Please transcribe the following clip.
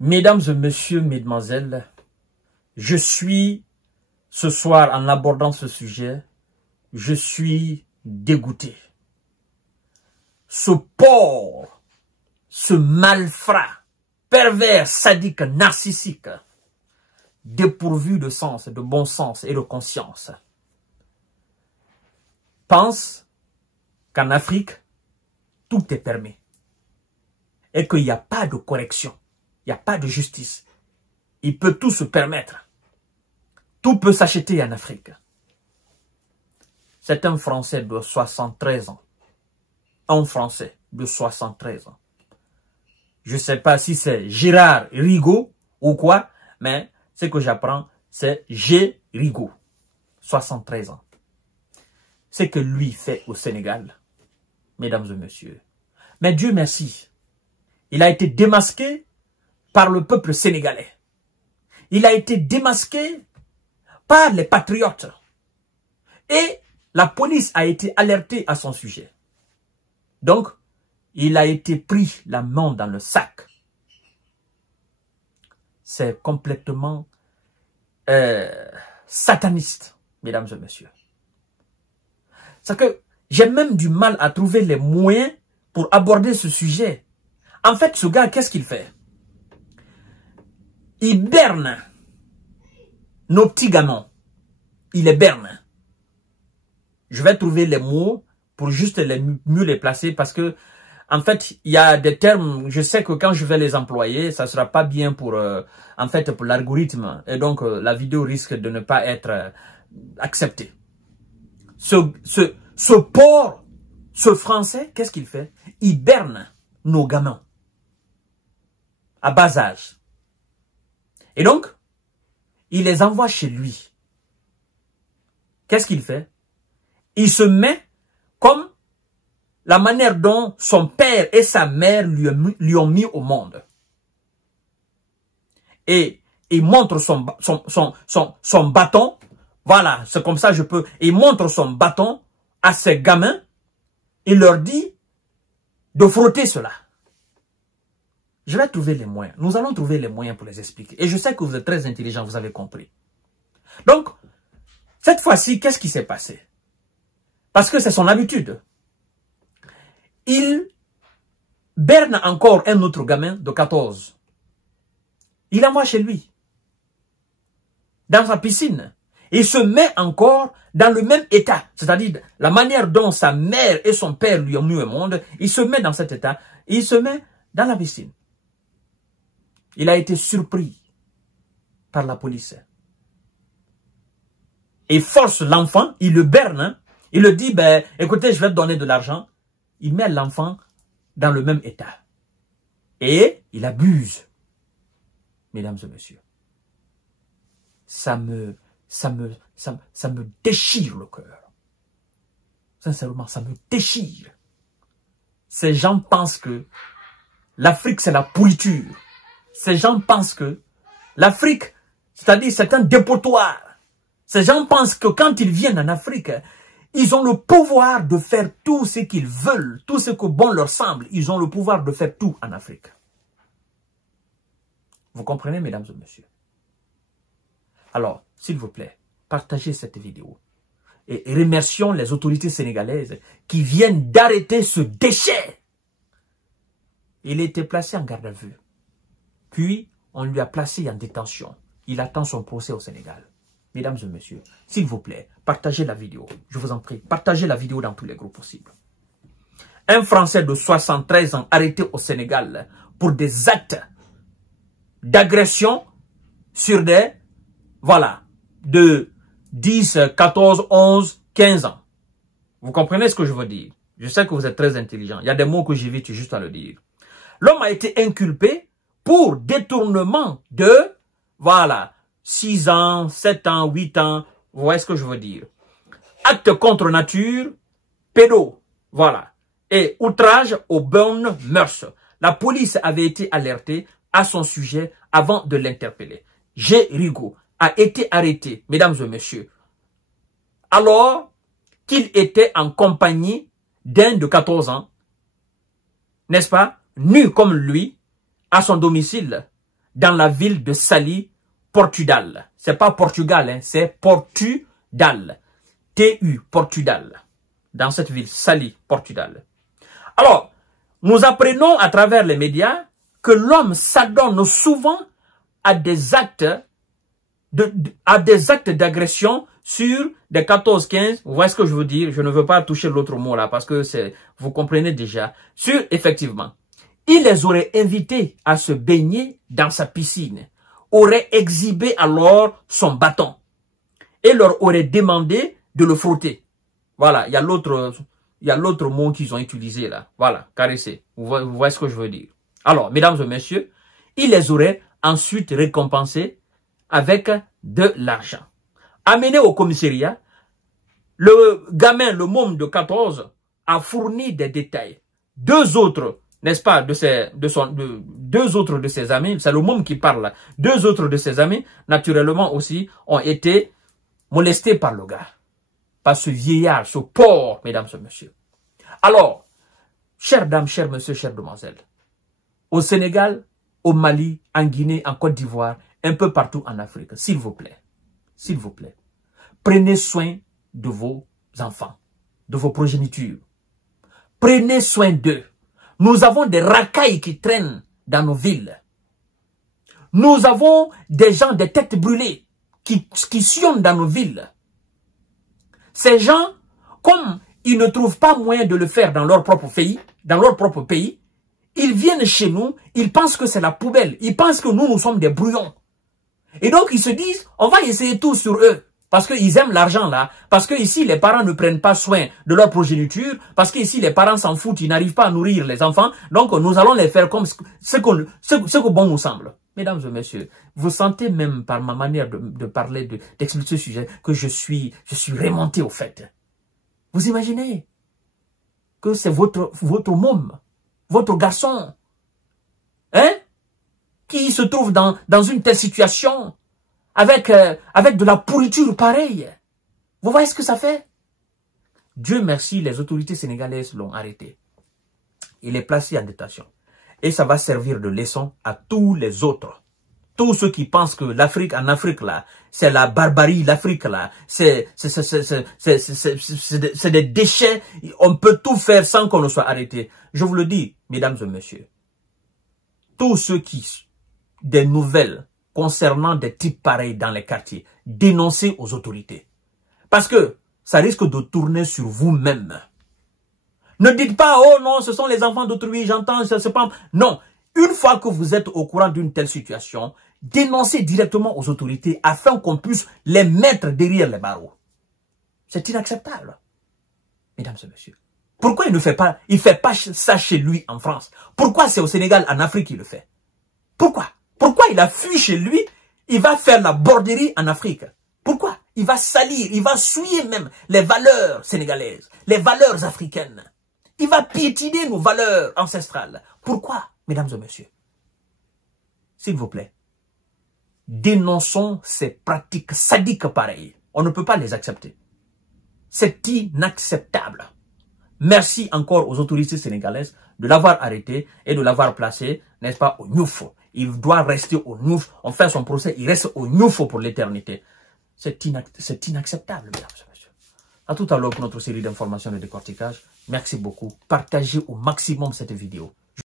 Mesdames et messieurs, mesdemoiselles, je suis, ce soir, en abordant ce sujet, je suis dégoûté. Ce porc, ce malfrat, pervers, sadique, narcissique, dépourvu de sens, de bon sens et de conscience, pense qu'en Afrique, tout est permis et qu'il n'y a pas de correction. Il n'y a pas de justice. Il peut tout se permettre. Tout peut s'acheter en Afrique. C'est un Français de 73 ans. Un Français de 73 ans. Je ne sais pas si c'est Gérard Rigaud ou quoi, mais ce que j'apprends, c'est G. Rigaud. 73 ans. Ce que lui fait au Sénégal, mesdames et messieurs. Mais Dieu merci, il a été démasqué par le peuple sénégalais. Il a été démasqué par les patriotes. Et la police a été alertée à son sujet. Donc, il a été pris la main dans le sac. C'est complètement sataniste, mesdames et messieurs. C'est que j'ai même du mal à trouver les moyens pour aborder ce sujet. En fait, ce gars, qu'est-ce qu'il fait? Il berne nos petits gamins. Il les berne. Je vais trouver les mots pour juste mieux les placer parce que, en fait, il y a des termes, je sais que quand je vais les employer, ça sera pas bien pour, en fait, pour l'algorithme. Et donc, la vidéo risque de ne pas être acceptée. Ce porc, ce Français, qu'est-ce qu'il fait? Il berne nos gamins. À bas âge. Et donc, il les envoie chez lui. Qu'est-ce qu'il fait? Il se met comme la manière dont son père et sa mère lui ont mis au monde. Et il montre son bâton. Voilà, c'est comme ça je peux. Il montre son bâton à ses gamins. Il leur dit de frotter cela. Je vais trouver les moyens. Nous allons trouver les moyens pour les expliquer. Et je sais que vous êtes très intelligents, vous avez compris. Donc, cette fois-ci, qu'est-ce qui s'est passé? Parce que c'est son habitude. Il berne encore un autre gamin de 14. Il l'envoie chez lui. Dans sa piscine. Il se met encore dans le même état. C'est-à-dire, la manière dont sa mère et son père lui ont mis au monde, il se met dans cet état. Il se met dans la piscine. Il a été surpris par la police. Il force l'enfant, il le berne, hein. Il le dit, ben, écoutez, je vais te donner de l'argent. Il met l'enfant dans le même état. Et il abuse. Mesdames et messieurs. Ça me déchire le cœur. Sincèrement, ça me déchire. Ces gens pensent que l'Afrique, c'est la pourriture. Ces gens pensent que l'Afrique, c'est-à-dire c'est un dépotoir. Ces gens pensent que quand ils viennent en Afrique, ils ont le pouvoir de faire tout ce qu'ils veulent, tout ce que bon leur semble. Ils ont le pouvoir de faire tout en Afrique. Vous comprenez, mesdames et messieurs? Alors, s'il vous plaît, partagez cette vidéo. Et remercions les autorités sénégalaises qui viennent d'arrêter ce déchet. Il a été placé en garde à vue. Puis, on lui a placé en détention. Il attend son procès au Sénégal. Mesdames et messieurs, s'il vous plaît, partagez la vidéo. Je vous en prie, partagez la vidéo dans tous les groupes possibles. Un Français de 73 ans arrêté au Sénégal pour des actes d'agression sur des, voilà, de 10, 14, 11, 15 ans. Vous comprenez ce que je veux dire? Je sais que vous êtes très intelligent. Il y a des mots que j'évite juste à le dire. L'homme a été inculpé pour détournement de, voilà, 6 ans, 7 ans, 8 ans. Vous voyez ce que je veux dire? Acte contre nature, pédo, voilà. Et outrage aux bonnes mœurs. La police avait été alertée à son sujet avant de l'interpeller. G. Rigaud a été arrêté, mesdames et messieurs, alors qu'il était en compagnie d'un de 14 ans, n'est-ce pas, nu comme lui, à son domicile, dans la ville de Saly, Portudal. C'est pas Portugal, hein, c'est Portudal. T-U, Portudal. Dans cette ville, Saly, Portudal. Alors, nous apprenons à travers les médias que l'homme s'adonne souvent à des actes d'agression sur des 14-15, vous voyez ce que je veux dire, je ne veux pas toucher l'autre mot là, parce que vous comprenez déjà, sur, effectivement, il les aurait invités à se baigner dans sa piscine, aurait exhibé alors son bâton, et leur aurait demandé de le frotter. Voilà, il y a l'autre mot qu'ils ont utilisé là, voilà, caresser, vous voyez ce que je veux dire. Alors, mesdames et messieurs, il les aurait ensuite récompensés avec de l'argent. Amené au commissariat, le gamin, le môme de 14, a fourni des détails. Deux autres, n'est-ce pas, deux autres de ses amis, c'est le môme qui parle là, deux autres de ses amis, naturellement aussi, ont été molestés par le gars. Par ce vieillard, ce porc, mesdames et messieurs. Alors, chères dames, chers messieurs, chères demoiselles, au Sénégal, au Mali, en Guinée, en Côte d'Ivoire, un peu partout en Afrique, s'il vous plaît, prenez soin de vos enfants, de vos progénitures. Prenez soin d'eux. Nous avons des racailles qui traînent dans nos villes. Nous avons des gens, des têtes brûlées, qui sillonnent dans nos villes. Ces gens, comme ils ne trouvent pas moyen de le faire dans leur propre pays, ils viennent chez nous, ils pensent que c'est la poubelle, ils pensent que nous sommes des brouillons. Et donc ils se disent, on va essayer tout sur eux, parce qu'ils aiment l'argent là, parce que ici les parents ne prennent pas soin de leur progéniture, parce que ici les parents s'en foutent, ils n'arrivent pas à nourrir les enfants, donc nous allons les faire comme ce que bon nous semble. Mesdames et messieurs, vous sentez même par ma manière de parler, d'expliquer ce sujet, que je suis remonté au fait. Vous imaginez que c'est votre môme, votre garçon, hein, qui se trouve dans une telle situation, avec de la pourriture pareille. Vous voyez ce que ça fait? Dieu merci, les autorités sénégalaises l'ont arrêté. Il est placé en détention. Et ça va servir de leçon à tous les autres. Tous ceux qui pensent que l'Afrique, en Afrique là, c'est la barbarie, l'Afrique là, c'est des déchets, on peut tout faire sans qu'on ne soit arrêté. Je vous le dis, mesdames et messieurs, tous ceux qui, des nouvelles concernant des types pareils dans les quartiers, dénoncez aux autorités. Parce que ça risque de tourner sur vous-même. Ne dites pas, oh non, ce sont les enfants d'autrui, j'entends, c'est pas... Non, une fois que vous êtes au courant d'une telle situation, dénoncez directement aux autorités afin qu'on puisse les mettre derrière les barreaux. C'est inacceptable, mesdames et messieurs. Pourquoi il ne fait pas, ça chez lui en France? Pourquoi c'est au Sénégal, en Afrique qu'il le fait? Pourquoi? Pourquoi il a fui chez lui, il va faire la borderie en Afrique? Pourquoi? Il va salir, il va souiller même les valeurs sénégalaises, les valeurs africaines. Il va piétiner nos valeurs ancestrales. Pourquoi, mesdames et messieurs? S'il vous plaît, dénonçons ces pratiques sadiques pareilles. On ne peut pas les accepter. C'est inacceptable. Merci encore aux autorités sénégalaises de l'avoir arrêté et de l'avoir placé, n'est-ce pas, au Niouf. Il doit rester au Niouf. On fait son procès, il reste au Niouf pour l'éternité. C'est inacceptable, mesdames et messieurs. À tout à l'heure pour notre série d'informations et de décortiquage. Merci beaucoup. Partagez au maximum cette vidéo.